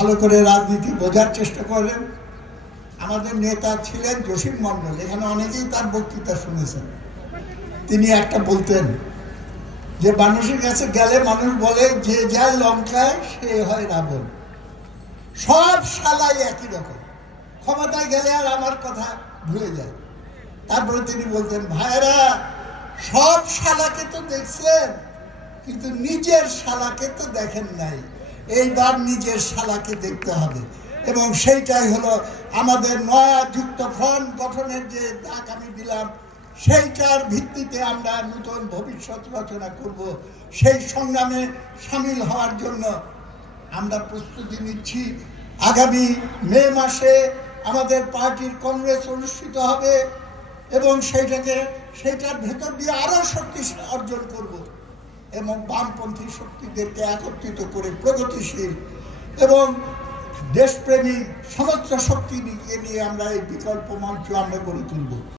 ভালো করে রাজনীতি বোঝার চেষ্টা করেন। আমাদের নেতা ছিলেন জসিম মণ্ডল, এখানে অনেকেই তার বক্তৃতা শুনেছেন। তিনি একটা বলতেন যে, মানুষের কাছে গেলে মানুষ বলে, যে যায় লঙ্কায় সে হয় রাবণ। সব শালাই একই রকম। ক্ষমতায় গেলে আর আমার কথা ভুলে যায়। তারপরে তিনি বলতেন ভাইরা সব শালাকে তো দেখছেন, কিন্তু নিজের শালাকে তো দেখেন নাই। এইবার নিজের শালাকে দেখতে হবে। এবং সেইটাই হলো আমাদের নয়া যুক্ত ফ্রন্ট গঠনের যে ডাক আমি দিলাম, সেইটার ভিত্তিতে আমরা নতুন ভবিষ্যৎ রচনা করব। সেই সংগ্রামে সামিল হওয়ার জন্য আমরা প্রস্তুতি নিচ্ছি। আগামী মে মাসে আমাদের পার্টির কংগ্রেস অনুষ্ঠিত হবে এবং সেইটাকে, সেইটার ভেতর দিয়ে আরও শক্তি অর্জন করব। এবং বামপন্থী শক্তিদেরকে একত্রিত করে প্রগতিশীল এবং দেশপ্রেমী সমস্ত শক্তি নিয়ে আমরা এই বিকল্প মঞ্চ আমরা গড়ে তুলব।